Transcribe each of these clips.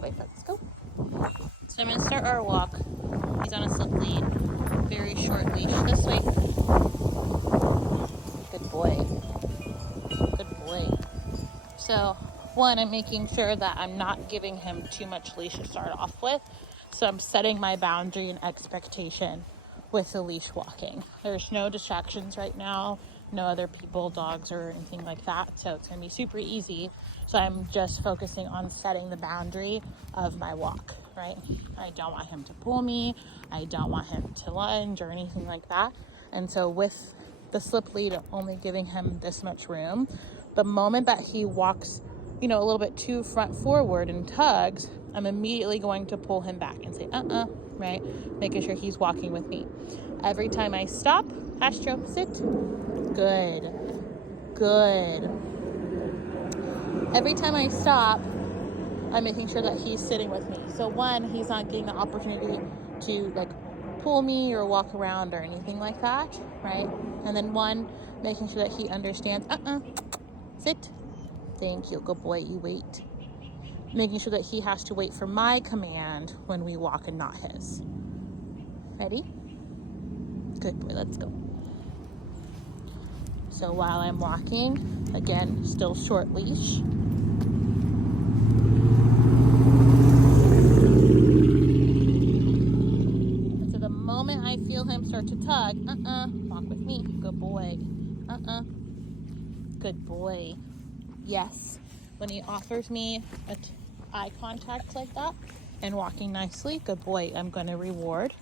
boy, let's go. So I'm gonna start our walk. He's on a slip lead, very short leash. This way. Good boy. Good boy. So one, I'm making sure that I'm not giving him too much leash to start off with. So I'm setting my boundary and expectation with the leash walking. There's no distractions right now, no other people, dogs, or anything like that. So it's gonna be super easy. So I'm just focusing on setting the boundary of my walk, right? I don't want him to pull me. I don't want him to lunge or anything like that. And so with the slip lead, only giving him this much room, the moment that he walks, a little bit too front forward and tugs, I'm immediately going to pull him back and say, right? Making sure he's walking with me. Every time I stop, Astro, sit. Good. Every time I stop, I'm making sure that he's sitting with me. So one, he's not getting the opportunity to pull me or walk around or anything like that, right? And then one, making sure that he understands, sit. Thank you, good boy, you wait. Making sure that he has to wait for my command when we walk and not his. Ready? Good boy, let's go. So while I'm walking, again, still short leash. And so the moment I feel him start to tug, walk with me, good boy. Good boy. Yes. When he offers me eye contact like that and walking nicely, good boy, I'm going to reward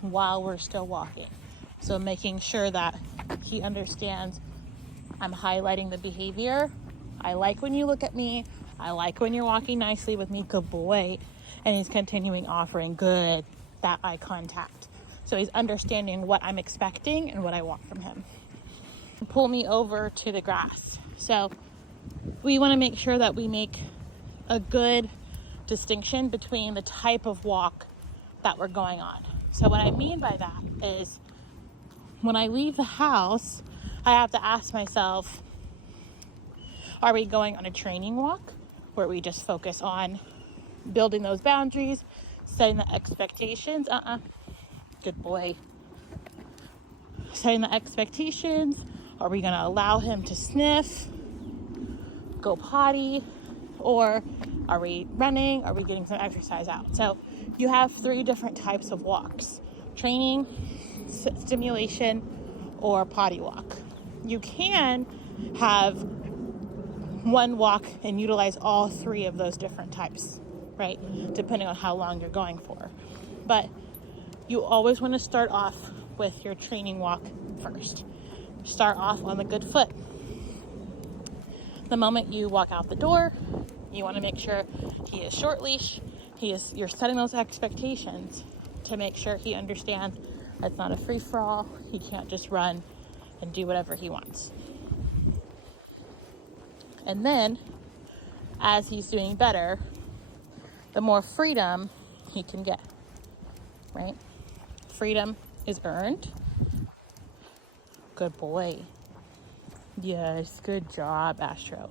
while we're still walking. So making sure that he understands I'm highlighting the behavior. I like when you look at me. I like when you're walking nicely with me, good boy. And he's continuing offering good, that eye contact. So he's understanding what I'm expecting and what I want from him. Pull me over to the grass. So we want to make sure that we make a good distinction between the type of walk that we're going on. So what I mean by that is when I leave the house, I have to ask myself, are we going on a training walk where we just focus on building those boundaries, setting the expectations? Good boy. Setting the expectations. Are we going to allow him to sniff, go potty, or are we running? Are we getting some exercise out? So you have 3 different types of walks: training, stimulation, or potty walk. You can have one walk and utilize all 3 of those different types, right? Depending on how long you're going for. But you always want to start off with your training walk first. Start off on the good foot. The moment you walk out the door, you want to make sure he is short leash. You're setting those expectations to make sure he understands it's not a free-for-all. He can't just run and do whatever he wants. And then, as he's doing better, the more freedom he can get, right? Freedom is earned. Good boy. Yes, good job, Astro.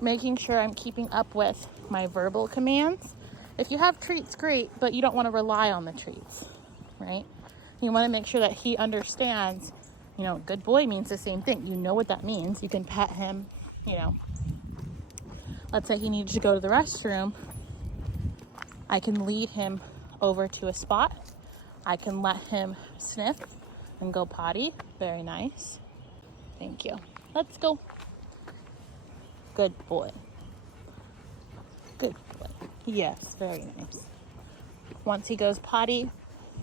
Making sure I'm keeping up with my verbal commands. If you have treats, great, but you don't want to rely on the treats, right? You want to make sure that he understands, good boy means the same thing. You know what that means. You can pet him, Let's say he needs to go to the restroom. I can lead him over to a spot. I can let him sniff and go potty. Very nice. Thank you. Let's go. Good boy. Good boy. Yes, very nice. Once he goes potty,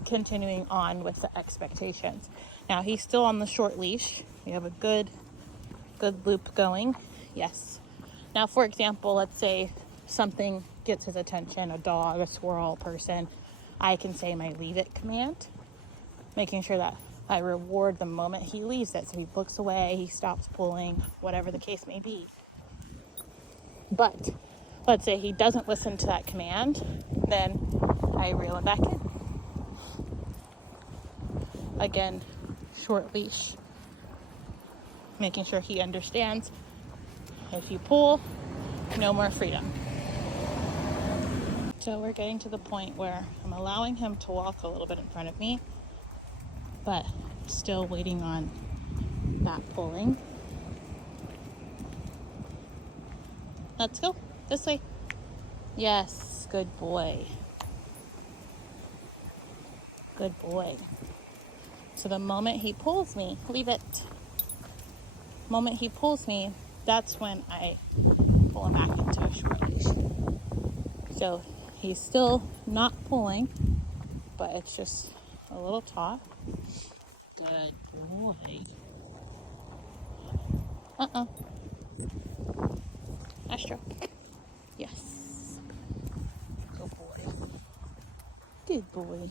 continuing on with the expectations. Now he's still on the short leash. We have a good loop going. Yes. Now, for example, let's say something gets his attention, a dog, a squirrel, person. I can say my leave it command, making sure that I reward the moment he leaves it. So he looks away, he stops pulling, whatever the case may be. But let's say he doesn't listen to that command, then I reel him back in. Again, short leash, making sure he understands If you pull, no more freedom. So we're getting to the point where I'm allowing him to walk a little bit in front of me, but still waiting on that pulling. Let's go this way. Yes, good boy. Good boy. So the moment he pulls me, leave it. Moment he pulls me, that's when I pull him back into a short leash. So he's still not pulling, but it's just a little taut. Good boy. Astro. Yes. Good boy. Good boy.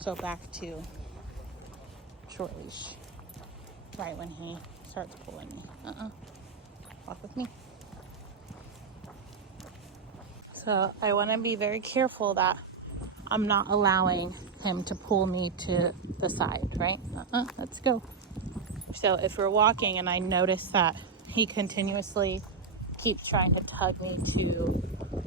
So back to short leash. Right when he starts pulling me. Walk with me. So I want to be very careful that I'm not allowing him to pull me to the side, right? Let's go. So if we're walking and I notice that he continuously keeps trying to tug me to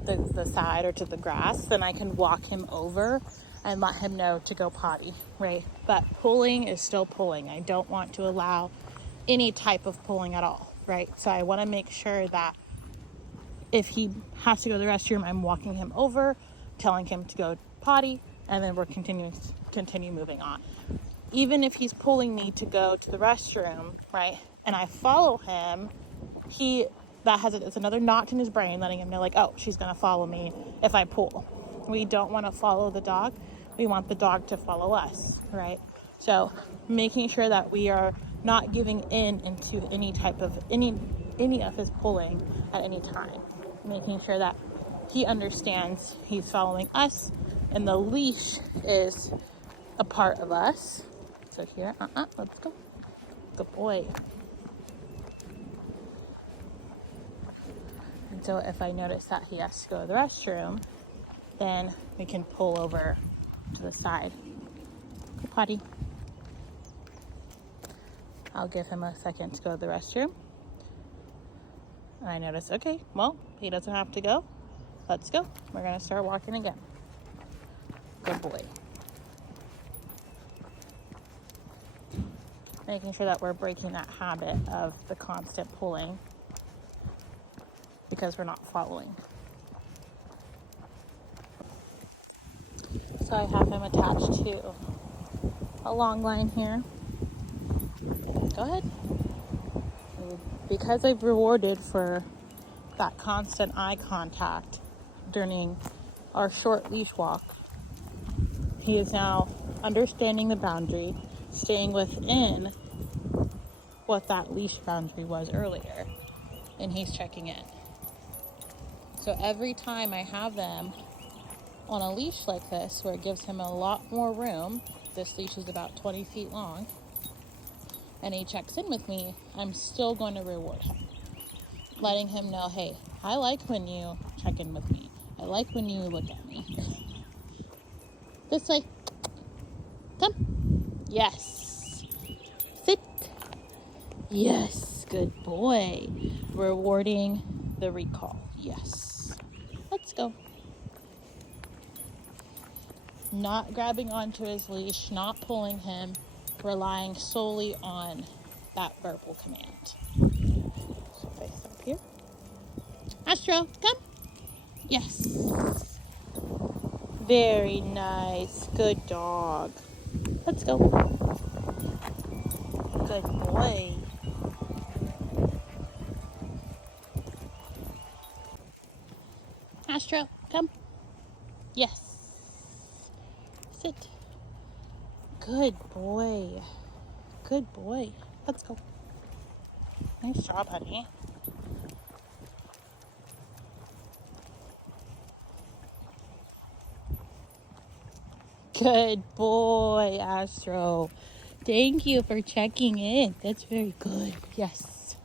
the side or to the grass, then I can walk him over and let him know to go potty, right? But pulling is still pulling. I don't want to allow any type of pulling at all, right? So I want to make sure that if he has to go to the restroom, I'm walking him over, telling him to go potty, and then we're continue moving on. Even if he's pulling me to go to the restroom, right, and I follow him, it's another notch in his brain letting him know, like, oh, she's gonna follow me if I pull. We don't want to follow the dog. We want the dog to follow us, right? So making sure that we are not giving in into any of his pulling at any time. Making sure that he understands he's following us and the leash is a part of us. So here, let's go. Good boy. And so if I notice that he has to go to the restroom, then we can pull over to the side. Go potty. I'll give him a second to go to the restroom. And I notice, okay, well, he doesn't have to go. Let's go. We're going to start walking again. Good boy. Making sure that we're breaking that habit of the constant pulling because we're not following. So I have him attached to a long line here. Go ahead. Because I've rewarded for that constant eye contact during our short leash walk, he is now understanding the boundary, staying within what that leash boundary was earlier, and he's checking in. So every time I have them on a leash like this, where it gives him a lot more room, this leash is about 20 feet long, and he checks in with me, I'm still going to reward him. Letting him know, hey, I like when you check in with me. I like when you look at me. This way. Come. Yes. Sit. Yes. Good boy. Rewarding the recall. Yes. Let's go. Not grabbing onto his leash, not pulling him, relying solely on that verbal command. So face up here. Astro, come. Yes. Very nice. Good dog. Let's go. Good boy. Astro, come. Yes. Sit. Good boy. Good boy. Let's go. Nice job, honey. Good boy, Astro. Thank you for checking in. That's very good. Yes.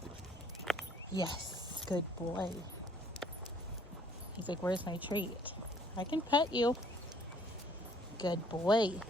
Yes. Good boy. He's like, where's my treat? I can pet you. Good boy.